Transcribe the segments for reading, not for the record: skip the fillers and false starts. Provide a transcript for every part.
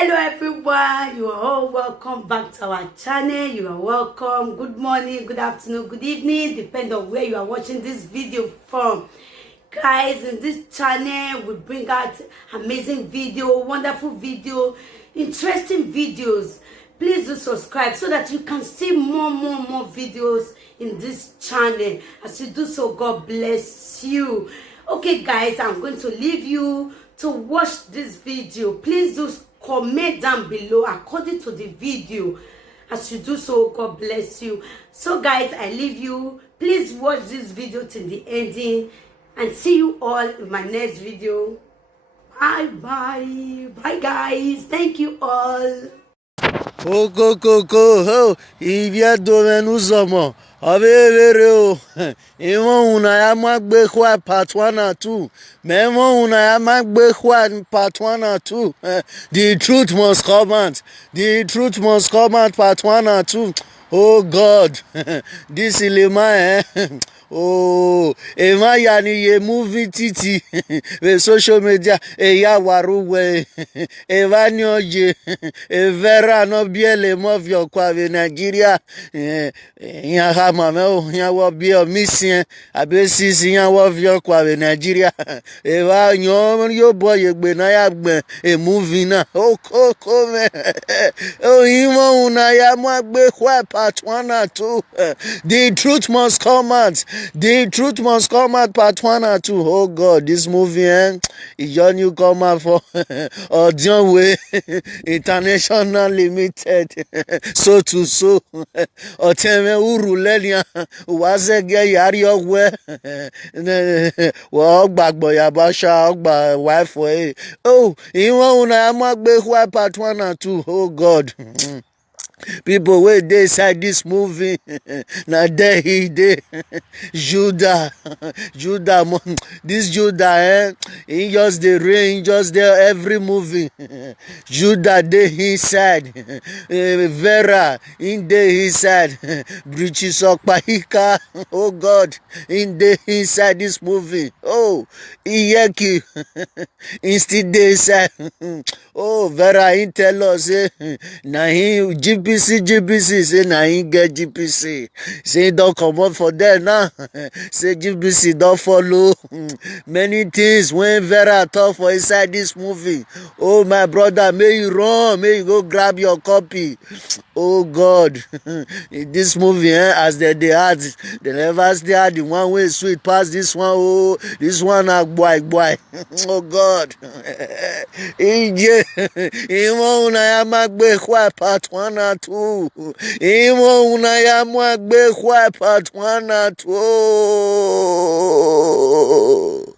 Hello everyone, you are all welcome back to our channel. You are welcome. Good morning, good afternoon, good evening, depending on where you are watching this video from. Guys, in this channel we bring out amazing video, wonderful video, interesting videos. Please do subscribe so that you can see more videos in this channel. As you do so, God bless you. Okay guys, I'm going to leave you to watch this video. Please do comment down below according to the video. As you do so, God bless you. So guys, I leave you. Please watch this video till the ending and see you all in my next video. Bye guys, thank you all. Ho ibia domenu zomo avevere o iwon una ya magbe kwa part 1 and 2 memo una ya magbe kwa part 1 and 2 the truth must come out, the truth must come out, part 1 and 2. Oh God, this ilema oh ema ya ni ye movie titi with social media ya waruwe eva ni oje evera no biele movie kwa we Nigeria ya ha mama o ya wo bi o mission abesi ya wo vi kwa we Nigeria eva nyo yo boy egbe na ya gbe e movie na o koko me o imo una ya mo agbe kwa part 1 and 2. The truth must come out. The truth must come out, part 1 and 2. Oh God, this movie, is your new come out for Audion Way International Limited. So to so. Oteme urulenia wazege yari ogwe. Wa ogba boya basha ogba wife way. Oh, iwa una amagbe kwa part 1 and 2. Oh God. People wait they inside this movie. Now there he dey. Judah, this Judah, he just the rain, just there every movie. Judah dey inside. Vera in dey inside. Bridges Okpahika, oh God, in dey inside this movie. Oh, Iyeki, instead dey inside. Oh, Vera in tell us na him GPC say na him get GPC. Say don't come up for there now. Say GPC don't follow. Many things when Vera talk for inside this movie. Oh my brother, may you run, may you go grab your copy. Oh God, in this movie, as they had, they never still the one way sweet past this one. Oh, this one a boy. Oh God, Imo una ya magbe kwa part 1 and 2. Imo una ya magbe kwa part 1 and 2.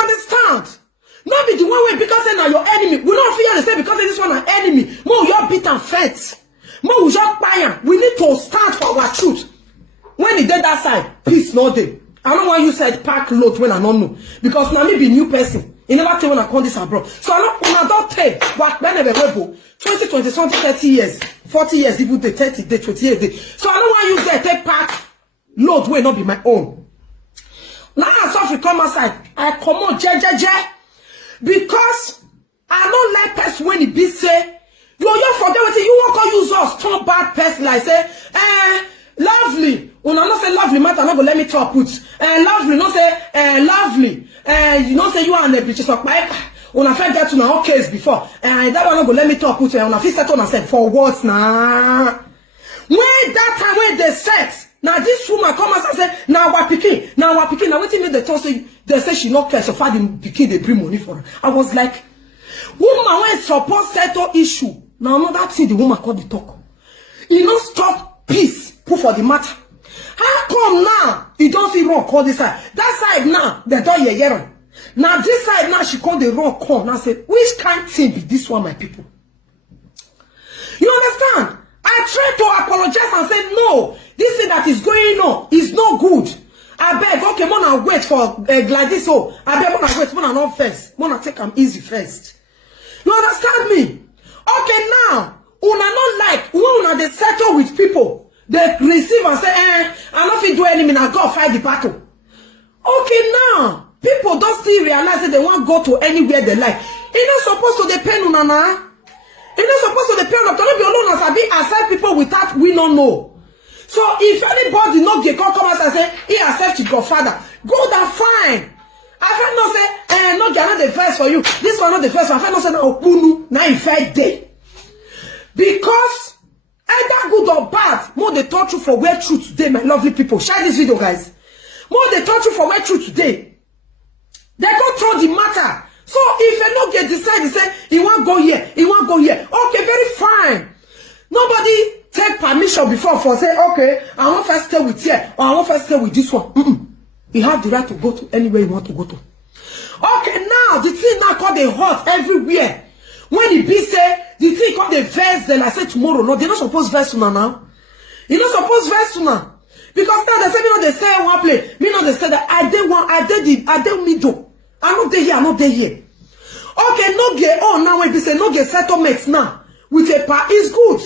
Understand? Not be the one way because they are your enemy. We don't fear the same because this one an enemy. More your beat and fight. More we just buy. We need to stand for our truth. When he did that side, peace no day. I don't want you said pack load when I don't know. Because now me be new person. You never tell when I come this abroad. So I don't take what when they were 20, 20, 30 years, 40 years, even the 30 days, 28 days. So I don't want you say take pack load will not be my own. Now as if you come outside, I come on because I don't like person when it be say, you forget what you won't call use us, turn bad person like say, lovely. When I not say lovely matter, not go let me talk put. Lovely, not say lovely. You know say you are on the bitches of my when I find that to my case before. That one not go let me talk put. When I feel settle and said for what now? When that time when they set, now this woman come and say, now what picking, now waiting me they talk say they say she not care so far the picking they bring money for her. I was like, woman when support settle issue. Now another thing the woman called the talk. You know stop peace put for the matter. How come now he don't feel wrong call this side? That side now they don't hear. Now this side now she called the wrong call. Now say which kind thing be this one my people? You understand? I tried to apologize and say no, this thing that is going on is no good. I beg, okay, Mona wait for like this. Oh, I beg, Mona wait, Mona not first. Mona take them easy first. You understand me? Okay, now, una not like, una they settle with people. They receive and say, I don't feel do anything, I go fight the battle. Okay, now, people don't still realize that they want to go to anywhere they like. You're not supposed to depend on Nana. You're not supposed to the parent of not be alone as I be accept people without we don't know. So if anybody not get come us and say he accept your father, go that fine. I find not say no get not the first for you. This one not the first one. I find not say now Opunu now in fair day. Because either good or bad, more they taught you for where truth today, my lovely people. Share this video, guys. More they taught you for where truth today. They go through the matter. So if you not get decided, say he won't go here, he won't go here. Okay, very fine. Nobody take permission before for say, okay, I want first stay with here, or I want first stay with this one. You have the right to go to anywhere you want to go to. Okay, now the thing now called the hot everywhere. When the be say the thing called the verse, then I say tomorrow. No, they're not supposed verse now. You're not supposed verse now. Because now they say me not they stay one place. Me not they say that I did middle. I'm not there here, I'm not there here. Okay, no get now when we say no get settlements now with a part is good.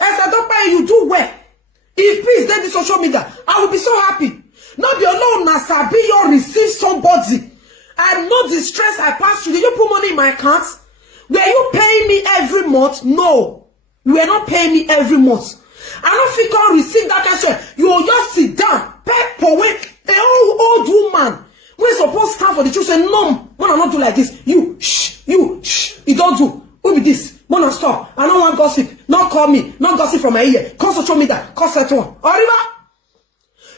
As I don't pay you do well. If please then the social media, I will be so happy. Not be alone now, Sabi you receive somebody. I'm not the stress I pass through. Did you put money in my account? Were you paying me every month? No. You were not paying me every month. I don't think I'll receive that cash. You will just sit down, pay per week. An old woman. We're supposed to stand for the truth. Say, no, when I not do like this. You, shh. You don't do. Who be this? Wanna stop. I don't want gossip. Not call me. Not gossip from my ear. Call social media. Call that one. Arriba.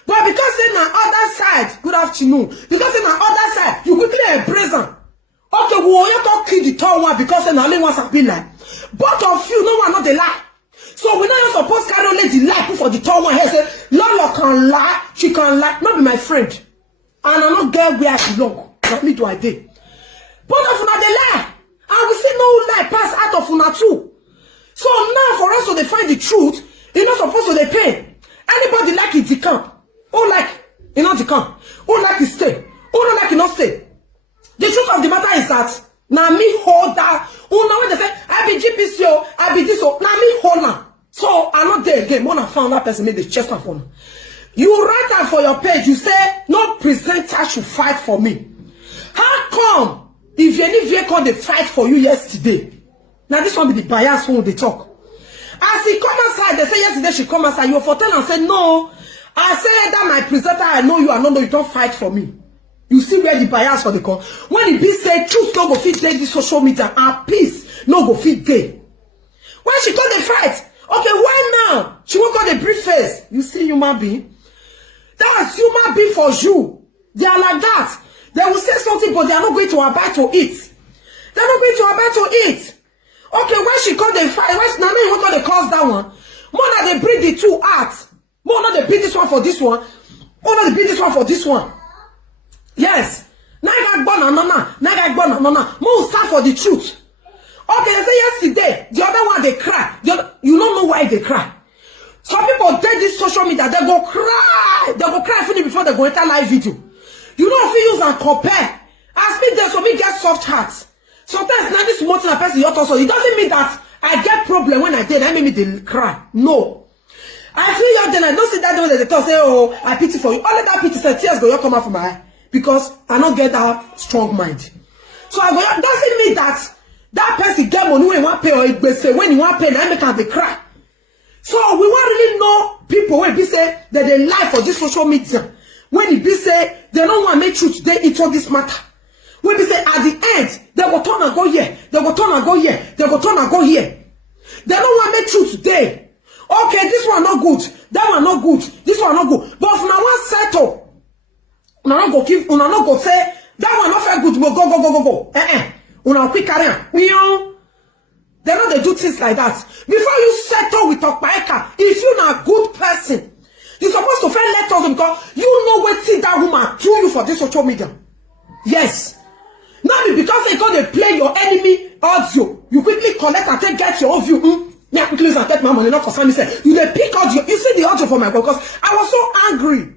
But because in my other side, good afternoon. Because in my other side, you quickly embrace them. Okay, well, you can't kill the tall one because in only one have been like. Both of you, no one not the lie. So we're not supposed to carry only the lie for the tall one here. Say, Lola can lie. She can lie. Not be my friend. And I'm not get where I belong. Not me do I did. Both of una they lie. And we see no lie pass out of una too. So now for us to define the truth, you're not supposed to they pay. Anybody like it, the camp. Who like it not the camp? Who like it stay? Who don't like it not stay? The truth of the matter is that now me hold that. Who know when they say I be GPCO, I be this, now me hold now. So I'm not there again. When I found that person made the chest of phone. You write out for your page, you say, no presenter should fight for me. How come if any vehicle they fight for you yesterday? Now this one be the bias when they talk. As he come outside, they say yesterday she come outside, you for tell and say, no. I say that my presenter, I know you, I know you don't fight for me. You see where the bias for the call. When it be say truth no go fit day this social media and peace no go fit day. When she call the fight, okay, why now? She won't call the brief face. You see human being? That's human being for you. They are like that. They will say something, but they are not going to abide to it. They are not going to abide to it. Okay, when she called the fight, when now you want to cause that one. More than they bring the two out. More than they bring this one for this one. More than they bring this one for this one. Yes. Now I got more stand for the truth. Okay, they say yesterday, the other one they cry. You don't know why they cry. Some people did this social media, they go cry. They go cry finish before they go enter live video. You know if you use and compare. As me there, so me get soft hearts. Sometimes now this one thing a person you also. It doesn't mean that I get problem when I did. That made me they cry. No. I feel your then I don't see that way they talk say, oh, I pity for you. Only that pity say tears go come out from my eye. Because I don't get that strong mind. So I go, doesn't mean that that person get money when you want pay or when you want pay, then make they cry. So we want really know people when be say that they lie for this social media. When it be say they don't want to make truth today into this matter. When they say at the end, they will turn and go here, they will turn and go here, they will turn and go here. They don't want to make truth today. Okay, this one not good, that one not good, this one not good. But if now one settle, una not go give, una not go say that one not very good, go. Una quick career. They know they do things like that. Before you settle with Okpaeka, if you're not a good person, you're supposed to find let us because you know what see that woman do you for this social media. Yes. Not because they go they play your enemy audio. You quickly collect and take get your own view. Yeah, quickly and take my money, not concern me. Say you they pick audio. You see the audio for my because I was so angry.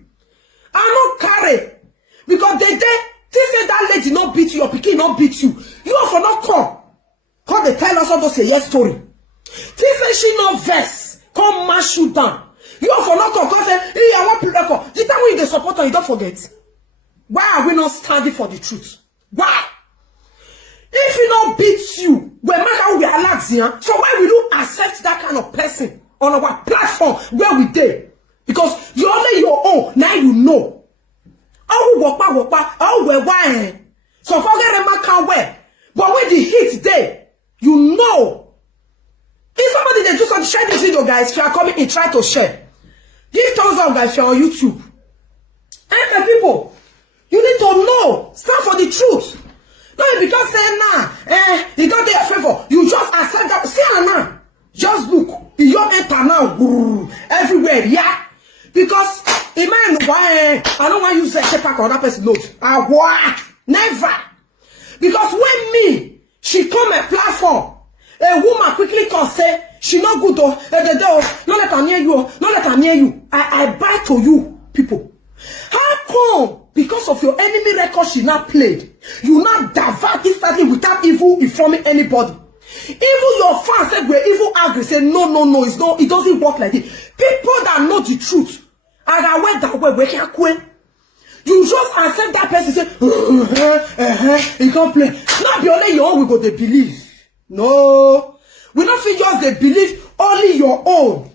I not carry because they say that lady not beat you, your pikin not beat you. You are for not come. Come they tell us all those yes story. They say she no vex. Come mash you down. You are for not come. Come say, hey, I want people to come. The time when you support her, you don't forget. Why are we not standing for the truth? Why? If he not beats you, when matter So why will you accept that kind of person on our platform where we did? Because you only your own, now you know. So forget the man can wear. But when the heat there, you know. If somebody they do something, share this video, guys. If you are coming in, try to share. Give thumbs up, guys, if you're on YouTube. And my people, you need to know. Stand for the truth. No, because say nah, you don't do your favor. You just accept that. See now. Just look. You enter now. Everywhere, yeah. Because man, why I don't want to use a pack on that person's note. Never. Because when me, she come a platform, a woman quickly can say, she not good though, not let her near you, not let her near you. I buy to you, people. How come? Because of your enemy record she not played, you not divert instantly without evil informing anybody. Even your fans said we're evil angry, say no, it's not, it doesn't work like this. People that know the truth, and I went that way, we can't quit. You just accept that person say, he can't play. Not be only your own, we go to believe. No. We not feel just they believe only your own.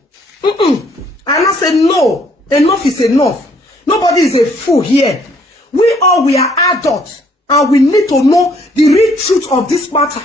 I not say no. Enough is enough. Nobody is a fool here. We are adults. And we need to know the real truth of this matter.